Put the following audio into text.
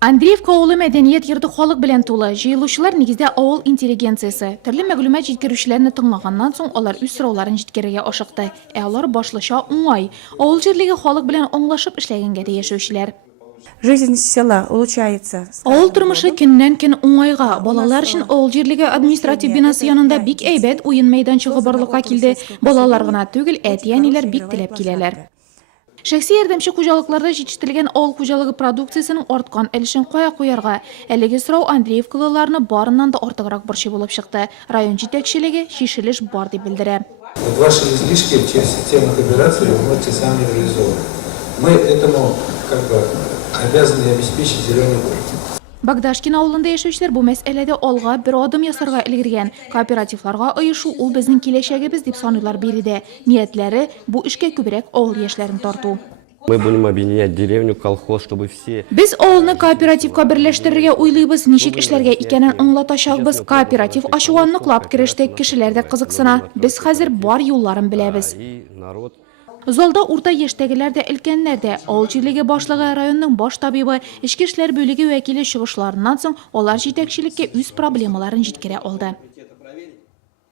Andreevka avuli madaniyat yurti xalq bilan to'la. Jiyiluvchilar negizda avul intelligensiyasi. Turli ma'lumot yetkazuvchilarni tinglagandan so'ng ular o'z so'rovlarini yetkazishga oshiqdi. Ular boshlasha o'ng'ay. Avulchilarga xalq bilan anglashib ishlaganga yashovchilar. Жизнь села улучшается. Avul turmushi kundan-kun o'ng'ayga. Bolalar uchun avulchilarga administrativ binosi yonida bik aybat o'yin maydonchig'i borliqqa keldi. Bolalar g'ina tugul, aytiyanilar bik tilab kelalar. Shaxsiy yordamchi xo'jaliklarda yetishtirilgan avul xo'jaligi produksiyasining ortgan ilishini qo'yarga, haligi so'rov Andreevkalarni boridan da ortiqroq bir şey bo'lib chiqdi. Rayon yetakchiligi shishilish bor deb bildirdi. Вот ваши излишки через системных операций вы можете сами реализовывать. Мы этому обязаны обеспечить зеленый город. Bagdashkin avulida yashovchilar bu masalada olg'a bir odim yasarga ilgirgan. Kooperativlarga uyushuv u bizning kelajagimiz deb sonlar berdi. Niyatlari bu ishga ko'proq avul yoshlarini tortuv. Мы будем объединять деревню, колхоз, чтобы все... Biz avulni kooperativga birlashtirishga o'ylaymiz, nechik ishlarga ekanini anglatashamiz. Kooperativ ashuvonni qilib kirishdik, kishilarda qiziqsina. Biz hozir bor yo'llarini bilamiz. Zalda o'rta yoshdagilarda ilkanlarda avulchiligi boshlig'i rayonning bosh tabibi, ichki ishlar bo'ligi vakili chiqishlaridan so'ng ular yetakchilikka o'z problemalarini yetkazib oldi.